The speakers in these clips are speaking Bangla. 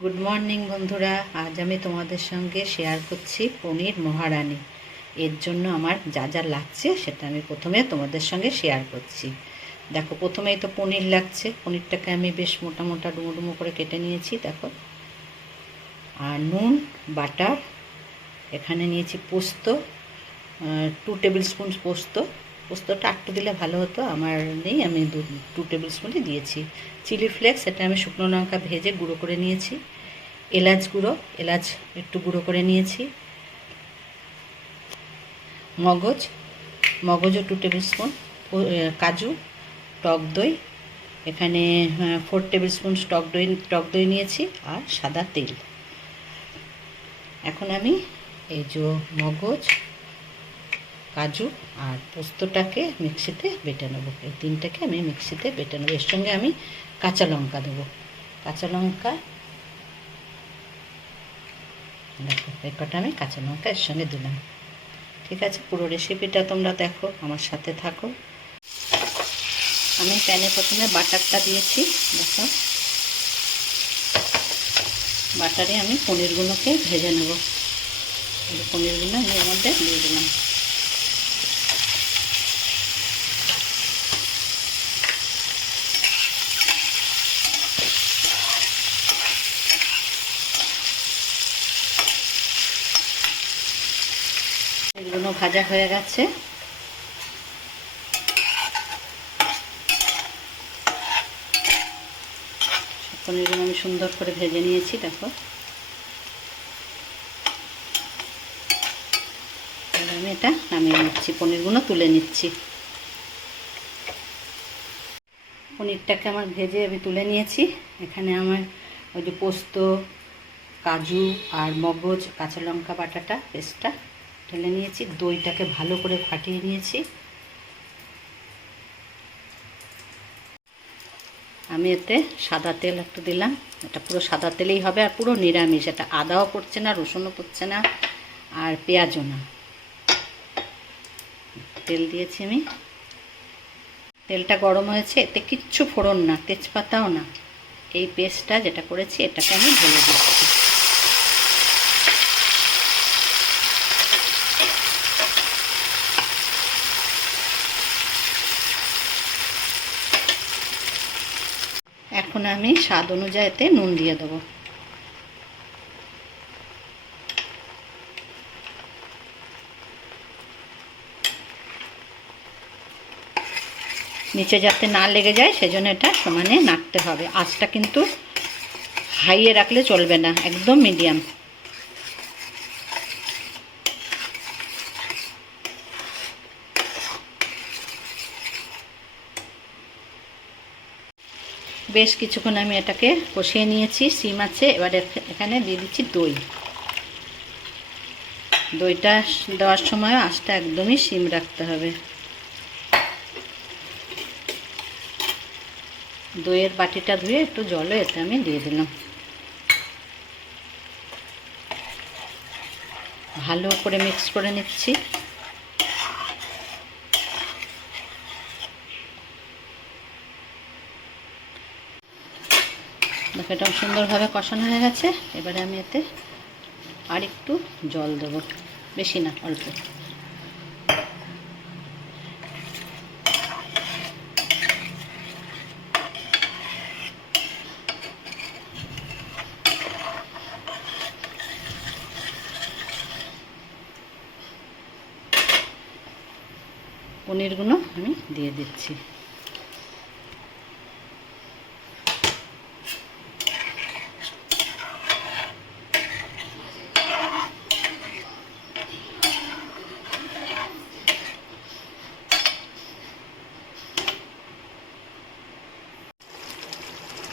গুড মর্নিং বন্ধুরা। আজ আমি তোমাদের সঙ্গে শেয়ার করছি পনির মহারানী। এর জন্য আমার যা যা লাগছে, সেটা আমি প্রথমে তোমাদের সঙ্গে শেয়ার করছি। দেখো, প্রথমেই তো পনির লাগছে। পনিরটাকে আমি বেশ মোটা মোটা ডুমো ডুমো করে কেটে নিয়েছি, দেখো। আর নুন, বাটার, এখানে নিয়েছি পোস্ত টু টেবিল স্পুন পোস্ত। পোস্তটা একটু দিলে ভালো হতো। আমার নেই, আমি দু টু টেবিল স্পুনই দিয়েছি। চিলি ফ্লেক্স এটা আমি শুকনো লঙ্কা ভেজে গুঁড়ো করে নিয়েছি। এলাচ গুঁড়ো, এলাচ একটু গুঁড়ো করে নিয়েছি। মগজ, মগজও টু টেবিল স্পুন কাজু, টক দই। এখানে ফোর টেবিল স্পুন টক দই টক দই নিয়েছি আর সাদা তেল। এখন আমি এই যে মগজ কাজু আর পোস্তটাকে মিক্সিতে বেটে নেব। এই তিনটাকে আমি মিক্সিতে বেটে নেব। এর সঙ্গে আমি কাঁচা লঙ্কা দেবো। কাঁচা লঙ্কা, দেখো, এই কটা আমি কাঁচা লঙ্কা এর সঙ্গে দিলাম। ঠিক আছে, পুরো রেসিপিটা তোমরা দেখো, আমার সাথে থাকো। আমি প্যানে প্রথমে বাটারটা দিয়েছি, দেখো। বাটারে আমি পনিরগুলোকে ভেজে নেব। পনিরগুলো আমি এর মধ্যে দিয়ে দিলাম। এগুলো ভাজা হয়ে গেছে। পনিরগুলো আমি সুন্দর করে ভেজে নিয়েছি, দেখো। আমি এটা নামিয়ে নিচ্ছি, পনিরগুলো তুলে নিচ্ছি। পনিরটাকে আমার ভেজে আমি তুলে নিয়েছি। এখানে আমার ওই যে পোস্ত, কাজু আর মগজ, কাঁচা লঙ্কা বাটাটা, পেস্টটা ঢেলে নিয়েছি, দইটাকে ভালো করে ফাটিয়ে নিয়েছি। আমি এতে সাদা তেল একটু দিলাম, এটা পুরো সাদা তেলেই হবে আর পুরো নিরামিষ, এটা আদাও পড়ছে না, রসুনও পড়ছে না, আর পেঁয়াজও না। তেল দিয়েছি আমি। তেলটা গরম হয়েছে, এতে কিচ্ছু ফোড়ন না, তেজপাতাও না। এই পেস্টটা যেটা করেছি, এটাকে আমি ঢেলে দিচ্ছি। এখন আমি স্বাদ অনুযায়ীতে নুন দিয়ে দেবো। নিচে যাতে না লেগে যায়, সেজন্য এটা সমানে নাড়তে হবে। আঁচটা কিন্তু হাইয়ে রাখলে চলবে না, একদম মিডিয়াম। বেশ কিছুক্ষণ আমি এটাকে কষিয়ে নিয়েছি, সিম আছে, এবার এখানে দিয়ে দিচ্ছি দই। দইটা দেওয়ার সময় আঁচটা একদমই সিম রাখতে হবে। দইয়ের বাটিটা ধুয়ে একটু জলে এতে আমি দিয়ে দিলাম। ভালো করে মিক্স করে নিচ্ছি। দেখো এটা সুন্দরভাবে কষানো হয়ে গেছে। এবারে আমি এতে আর একটু জল দেবো। বেশি না, অল্প। পনিরগুলো আমি দিয়ে দিচ্ছি।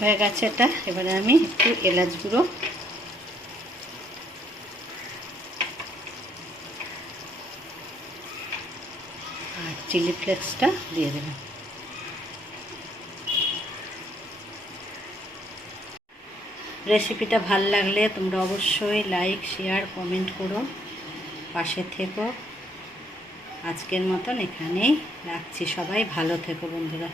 হয়ে গেছে এটা। এবারে আমি একটু এলাচ গুঁড়ো। আর চিলি ফ্লেক্সটা দিয়ে দেবেন রেসিপিটা ভালো লাগলে তোমরা অবশ্যই লাইক, শেয়ার, কমেন্ট করো। পাশে থেকো। আজকের মতন এখানেই রাখছি। সবাই ভালো থেকো বন্ধুরা।